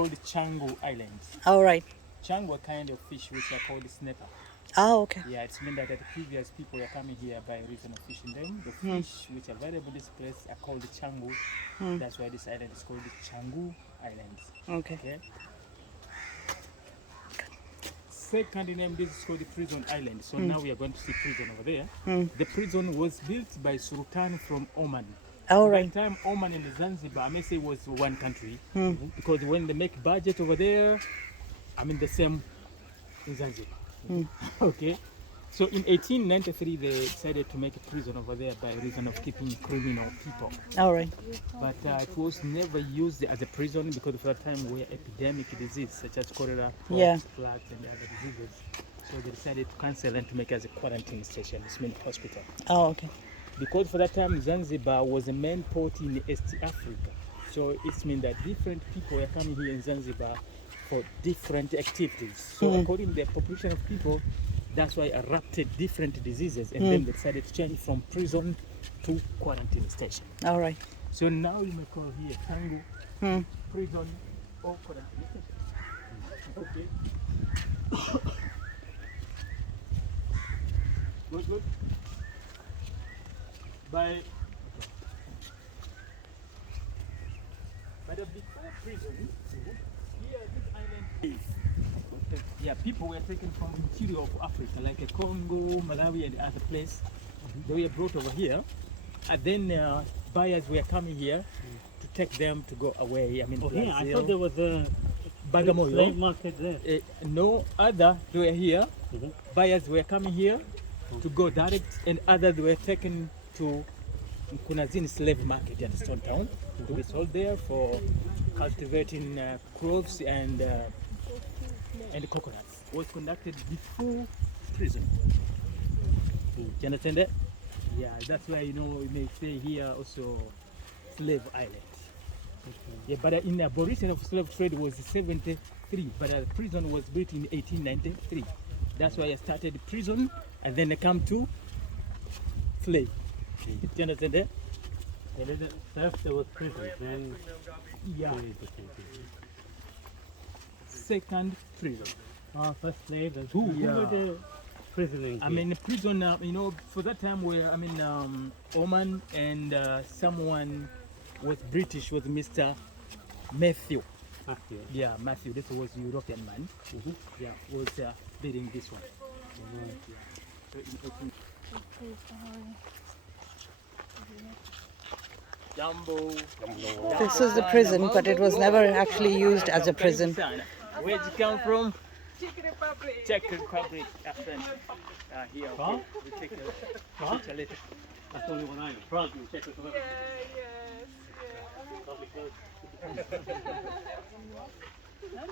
called Changu Islands. All right. Changu are kind of fish which are called snapper. Oh, okay. Yeah, it's meant that the previous people were coming here by reason of fishing them. The fish which are available in this place are called Changu. That's why this island is called the Changu Islands. Okay. Second name, this is called the Prison Island. So now we are going to see prison over there. The prison was built by Sultan from Oman. All At right. that time, Oman and Zanzibar, I may say, was one country. Because when they make budget over there, I mean the same in Zanzibar. Okay. So in 1893, they decided to make a prison over there by reason of keeping criminal people. All right. But it was never used as a prison because for that time we had epidemic disease such as cholera, plagues, and other diseases. So they decided to cancel and to make it as a quarantine station. It's meant hospital. Oh, okay. Because for that time Zanzibar was the main port in East Africa. So it means that different people were coming here in Zanzibar for different activities. So according to the population of people, that's why erupted different diseases, and then they decided to change from prison to quarantine station. All right. So now you may call here Changu prison or quarantine station. Okay. Good. But before prison, here this island is. Yeah, people were taken from the interior of Africa, like Congo, Malawi, and other places. They were brought over here, and then buyers were coming here to take them to go away. I mean, Yeah, I thought there was a Bagamoyo. slave market there. No other, they were here. Buyers were coming here to go direct, and others were taken to Kunazini slave market at Stone Town to be sold there for cultivating crops and coconuts. Was conducted before prison. Do you understand that? Yeah, that's why you may say here also slave island. Yeah, but in the abolition of slave trade was 73, but the prison was built in 1893. That's why I started prison, and then I come to slave. Do you understand that? First there was prison, then Second prison. first slave. And who were the prisoners? I mean, prison. For that time, where Oman and someone was British, was Mr. Matthew. Yeah, Matthew. This was European man. Yeah, was leading this one. Jumbo. This is the prison, but it was never actually used as a prison. Where'd you come from? Czech Republic, friend. Here, okay. We take a picture later. That's only one island. France and Czech Republic.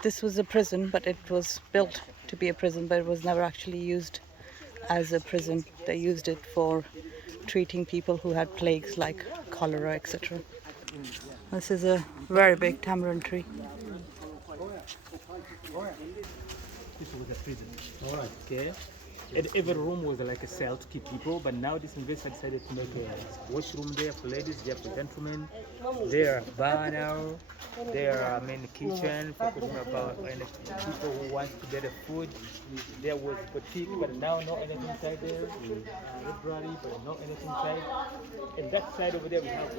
This was a prison, but it was built to be a prison, but it was never actually used as a prison. They used it for treating people who had plagues like cholera, etc. This is a very big tamarind tree. This was a prison. Alright. Okay. And every room was like a cell to keep people, but now this investor decided to make a washroom there for ladies, there for gentlemen. There are bar now. There are kitchen for cooking about people who want to get a food. There was boutique, but now no anything inside there. Library, but no anything inside. And that side over there we have